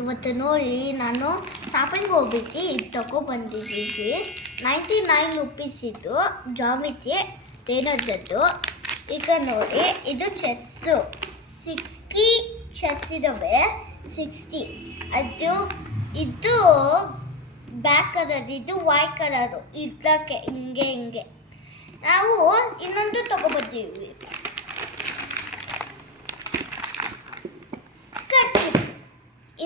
ಇವತ್ತು ನೋಡಿ ನಾನು ಶಾಪಿಂಗ್ ಹೋಗ್ಬಿಟ್ಟು ಇದು ತಗೊಬಂದಿದ್ದೀವಿ. 99 ರುಪೀಸ್ ಇದು ಜಾಮಿತಿ ಏನದ್ದು. ಈಗ ನೋಡಿ ಇದು ಚೆಸ್ಸು 60 ಚೆಸ್ ಇದ್ದಾವೆ. 60 ಅದು ಇದು ಬ್ಯಾಕ್ ಕಲರ್, ಇದು ವೈಟ್ ಕಲರು. ಇದಕ್ಕೆ ಹಿಂಗೆ ನಾವು ಇನ್ನೊಂದು ತಗೊಬರ್ತೀವಿ.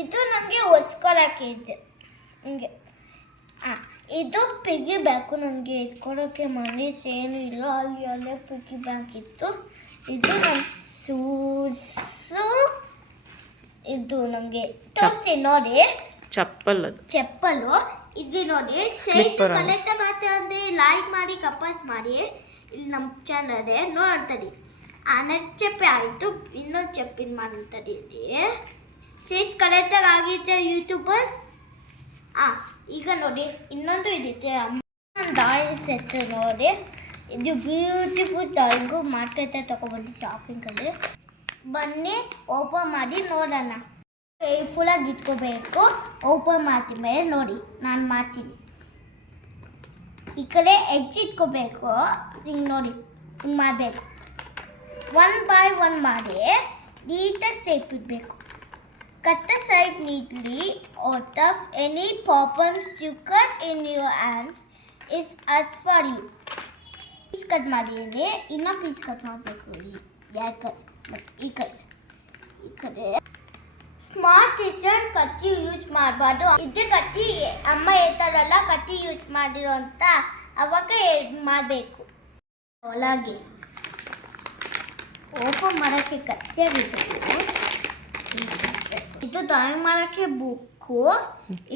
ಇದು ನನಗೆ ಒರೆಸ್ಕೊಳಕ್ಕೆ ಇದೆ ಹಿಂಗೆ. ಇದು ಪಿಗ್ಗಿ ಬ್ಯಾಂಕು. ನನಗೆ ಇಟ್ಕೊಳಕ್ಕೆ ಮನೀಸ್ ಏನೂ ಇಲ್ಲ. ಅಲ್ಲೇ ಪಿಗ್ಗಿ ಬ್ಯಾಂಕ್ ಇತ್ತು. ಇದು ನನ್ನ ಶೂಸು. ಇದು ನನಗೆ ತೋರಿಸಿ ನೋಡಿ, ಚಪ್ಪಲು. ಇದು ನೋಡಿ ಸೈಜ್ ಕಲೆಕ್ಟ್ ಮಾಡ್ತಾರೆ. ಲೈಕ್ ಮಾಡಿ, ಕಪಾಸ್ ಮಾಡಿ. ಇಲ್ಲಿ ನಮ್ಮ ಚಾನಲ್ ನೋಡ್ತಡಿ. ನೆಕ್ಸ್ಟ್ ಸ್ಟೆಪ್ ಆಯಿತು. ಇನ್ನೊಂದು ಚೆಪ್ಪಿನ ಮಾಡ್ತಡಿ. ಸೈಜ್ ಕಲೆಕ್ಟರ್ ಆಗಿದೆ ಯೂಟ್ಯೂಬರ್ಸ್. ಈಗ ನೋಡಿ ಇನ್ನೊಂದು ಇದಿದೆ ಡ್ರಾಯಿಂಗ್ ಸೆಟ್ ನೋಡಿ. ಇದು ಬ್ಯೂಟಿಫುಲ್ ಡ್ರಾಯಿಂಗು ಮಾರ್ಕೆಟಲ್ಲಿ ತೊಗೊಬಂದು ಶಾಪಿಂಗಲ್ಲಿ. ಬನ್ನಿ ಓಪನ್ ಮಾಡಿ ನೋಡೋಣ. ಕೇರ್ಫುಲ್ಲಾಗಿ ಇಟ್ಕೋಬೇಕು. ಓಪನ್ ಮಾಡ್ತೀನಿ ಮೇಲೆ ನೋಡಿ ನಾನು ಮಾಡ್ತೀನಿ. ಈ ಕಡೆ ಎಡ್ಜ್ ಇಟ್ಕೋಬೇಕು. ಹಿಂಗೆ ನೋಡಿ ಹಿಂಗೆ ಮಾಡಬೇಕು. 1 by 1 ಮಾಡಿ ನೀಟಾಗಿ ಸೇಫ್ ಇಡಬೇಕು. Cut the side neatly out of any problems you cut in your hands is art for you. Piece cut ಮಾಡಿದ್ದೀನಿ. ಇನ್ನೂ ಪೀಸ್ ಕಟ್ ಮಾಡಬೇಕು. ಈ ಕಡೆ ಸ್ಮಾರ್ಟ್ ಟೀಚರ್ ಕತ್ತಿ ಯೂಸ್ ಮಾಡಬಾರ್ದು. ಇದು ಕತ್ತಿ ಅಮ್ಮ ಹೇಳ್ತಾರಲ್ಲ, ಕತ್ತಿ ಯೂಸ್ ಮಾಡಿರೋ ಅಂತ, ಅವಾಗ ಮಾಡಬೇಕು. ಒಳಗೆ ಓಪನ್ ಮಾಡೋಕ್ಕೆ ಕತ್ತಿಯಾಗಿತ್ತು. ಇದು ಡ್ರಾಯಿಂಗ್ ಮಾಡೋಕ್ಕೆ ಬುಕ್ಕು.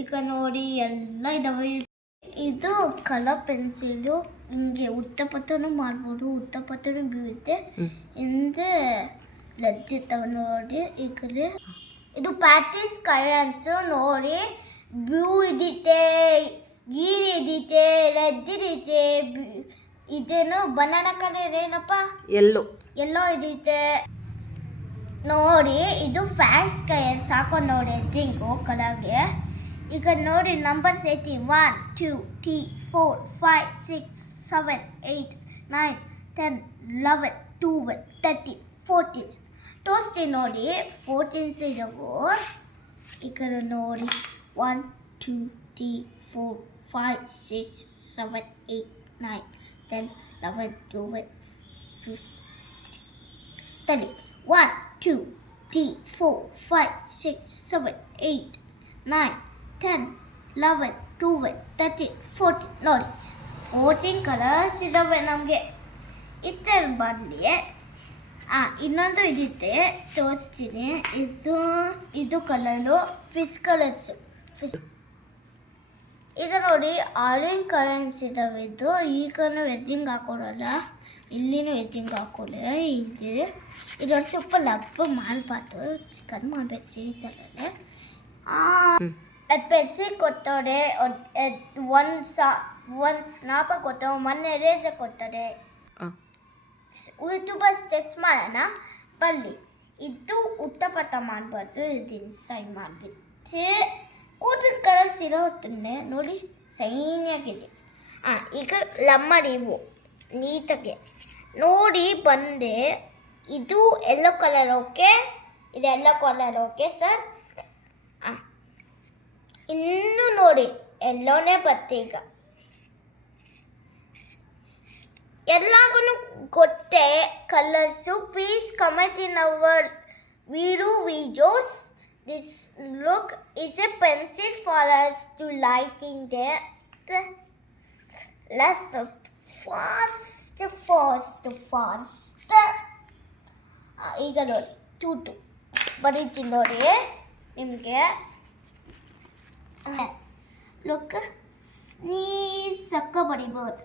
ಈಗ ನೋಡಿ ಎಲ್ಲ ಇದಾವೆ. ಇದು ಕಲರ್ ಪೆನ್ಸಿಲು. ಹಿಂಗೆ ಉತ್ತಪತ್ತನೂ ಮಾಡ್ಬೋದು, ಉತ್ತಪತ್ತನೂ ಬೀಳುತ್ತೆ. ಹಿಂದೆ ಲದ್ದಿರ್ತಾವೆ ನೋಡಿ. ಈ ಕಡೆ ಇದು ಪ್ಯಾಟಿಸ್ ಕಲರ್ಸು ನೋಡಿ. ಬ್ಲೂ ಇದಿತ್ತೆ, ಗ್ರೀನ್ ಇದಿತ್ತೆ, ರೆಡ್ ಇದಿತ್ತೆ. ಇದೇನು ಬನಾನಾ ಕಲರ್ ಏನಪ್ಪ, ಎಲ್ಲೋ ಇದಿತ್ತೆ ನೋಡಿ. ಇದು ಫ್ಯಾನ್ಸ್ ಕೈಯಲ್ಲಿ ಸಾಕೋ ನೋಡಿ ಎದ್ದಿಂಗು ಕಲರ್ಗೆ. ಈಗ ನೋಡಿ ನಂಬರ್ಸ್ 18 1 2 3 4 5 6 7 8 9 10 11 12 13 14 ತೋರಿಸ್ತೀನಿ ನೋಡಿ. 14 ಇದಾವು. ಈ ಕಡೆ ನೋಡಿ 1 2 3 4 5 6 7 8 9 10 11 12 15 30 1 2 3 4 5 6 7 8 9 10 11 12 13 14 ನೋಡಿ 14 ಕಲರ್ಸ್ ಇದ್ದಾವೆ ನಮಗೆ. ಈ ಥರ ಬರಲಿ. ಇನ್ನೊಂದು ಇದಿತ್ತೆ ತೋರಿಸ್ತೀನಿ. ಇದು ಕಲರು ಫಿಶ್ ಕಲರ್ಸು. ಈಗ ನೋಡಿ ಆರೆಂಜ್ ಕಲರ್ಸ್ ಇದ್ದಾವೆ. ಈಗನೂ ವೆಜ್ಜಿಂಗ್ ಹಾಕೊಳ್ಳಲ್ಲ, ಇಲ್ಲಿನೂ ವೆಜ್ಜಿಂಗ್ ಹಾಕೊಳ್ಳೆ. ಇದೊಂದು ಸ್ವಲ್ಪ ಲಪ್ಪ ಮಾಡಬಾರ್ದು, ಚಿಕನ್ ಮಾಡಬೇಕು ಸೀಸಲ್ಲೇ. ಪೆನ್ಸಿಲ್ ಕೊಡ್ತಾರೆ, ಒಂದು ಸ್ನಾಪ ಕೊಡ್ತಾರೆ, ಮೊನ್ನೆ ಎರೇಸರ್ ಕೊಡ್ತಾರೆ. ಯೂಟ್ಯೂಬರ್ಸ್ ಟೆಸ್ಟ್ ಮಾಡೋಣ ಬರಲಿ. ಇದು ಉತ್ತಪತ್ತ ಮಾಡಬಾರ್ದು, ಇದು ಸೈನ್ ಮಾಡಿಬಿಟ್ಟು ಕೂದಲು ಕಲರ್ಸ್ ಇರೋತನ್ನೇ ನೋಡಿ ಸೈನಿಯಾಗಿದೆ. ಈಗ ಲಮ್ಮಡಿವು ನೀಟಾಗೆ ನೋಡಿ ಬಂದೆ. ಇದು ಎಲ್ಲೋ ಕಲರ್ ಓಕೆ, ಇದು ಎಲ್ಲೋ ಕಲರ್ ಓಕೆ ಸರ್. ಇನ್ನು ನೋಡಿ ಎಲ್ಲೋನೇ ಬತ್ತೆ. ಈಗ ಎಲ್ಲಾಗೂ ಗೊತ್ತೇ colours. Please comment in our videos. This look is a pencil for us to lighting that. Let's fast. ಈಗ ನೋಡಿ 2 ಬರೀತೀನಿ ನೋಡಿ ನಿಮಗೆ. ಲುಕ್ ನೀರು ಸಕ್ಕ ಬರಿಬೋದು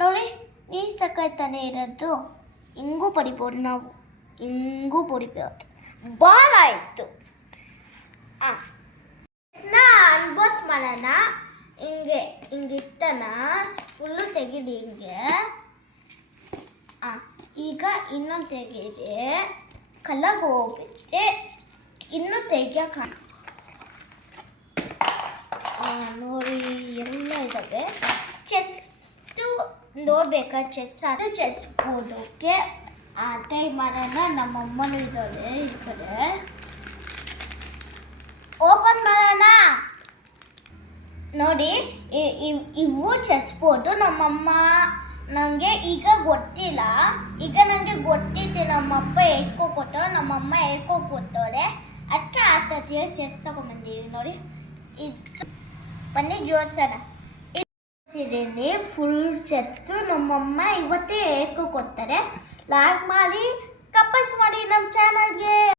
ನೋಡಿ. ನೀರು ಸಕ್ಕ ತಾನೇ ಇರೋದು. ಹಿಂಗೂ ಬರಿಬೋದು, ನಾವು ಹಿಂಗೂ ಬರಿಬೋದು. ಬಾಲ್ ಆಯಿತು. ಅನ್ಬೋಸ್ ಮಾಡೋಣ. ಹಿಂಗಿತ್ತನ ಫುಲ್ಲು ತೆಗೀರಿ ಹಿಂಗೆ. ಈಗ ಇನ್ನೊಂದು ತೆಗೀರಿ. ಕಲರ್ ಹೋಗ್ಬಿಟ್ಟೆ. ಇನ್ನೂ ತೆಗಿಯಕ ನೋಡಿ ಎಲ್ಲ ಇದ್ದಾವೆ. ಚೆಸ್ಟು ನೋಡ್ಬೇಕಾ? ಅದು ಚೆಸ್ ಬೋರ್ಡೋಕೆ ಟೈ ಮಾಡೋಣ. ನಮ್ಮಮ್ಮನೂ ಇದ್ದಾವೆ ಈ ಕಡೆ. ಓಪನ್ ಮಾಡೋಣ. ನೋಡಿ ಇವು ಚೆಸ್ ಬೋರ್ಡು. ನಮ್ಮಮ್ಮ ನನಗೆ ಈಗ ಗೊತ್ತಿಲ್ಲ. ಈಗ ನನಗೆ ಗೊತ್ತಿತ್ತು. ನಮ್ಮಪ್ಪ ಹೇಳ್ಕೊಕೊಟ್ಟವ್ರೆ, ನಮ್ಮಮ್ಮ ಹೇಳ್ಕೊಕೊಟ್ಟವ್ರೆ. ಅದಕ್ಕೆ ಆಡ್ತೀವಿ. ಚೆಸ್ ತಗೊಂಬಂದೀವಿ ನೋಡಿ. ಇದು ಬನ್ನಿ ಜೋಡಿಸೋಣ. ಸೀರೆಯಲ್ಲಿ ಫುಲ್ ಚೆಸ್ಸು ನಮ್ಮಮ್ಮ ಇವತ್ತೇ ಹೇಳ್ಕೊಕೊಡ್ತಾರೆ. ಲೈಕ್ ಮಾಡಿ, ಕಮೆಂಟ್ಸ್ ಮಾಡಿ ನಮ್ಮ ಚಾನಲ್ಗೆ.